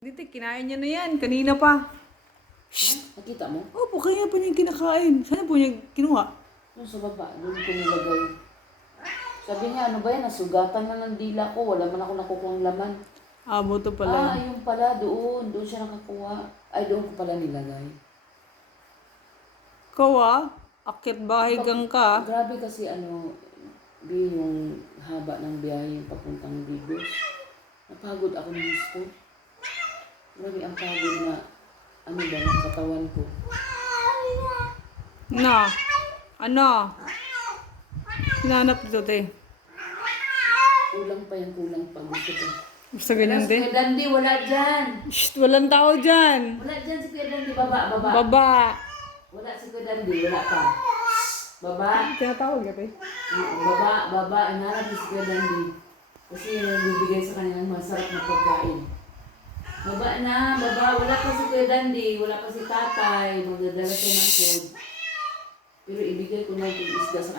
Dito, kinain niya na yan. Kanina pa. Shh! Nakita mo? Opo, kaya pa niya kinakain. Saan po niya kinuha? Doon sa baba, doon ko nilagay. Sabi niya, ano ba yan? Nasugatan na ng dila ko. Wala man ako nakukuha laman. Buto pala. Yung pala, doon. Doon siya nakakuha. Ay, doon ko pala nilagay. Ikaw akit bahay gang ka. Grabe kasi yung haba ng biyahe papuntang Bigos. Napagod ako ng gusto. Grabe ang pagod na ng katawan ko. Ano? Hinanap dito, te. Kulang pa yan, kulang pa. Gusto ko. Gusto ganyan, Si te? Kuya Dandy, wala dyan. Shh, walang tao dyan. Wala dyan si Kuya Dandy. Baba. Baba. Wala si Kuya Dandy, wala pa. Baba. Tinatawag ka, te. Baba. Hanap si Kuya Dandy. Kasi bibigay sa kanya ng masarap na pagkain. Baba. Wala pa si Kuya Dandy. Wala pa si tatay. Magdadala siya ng food. Pero ibigay ko na yung isda sa kanya.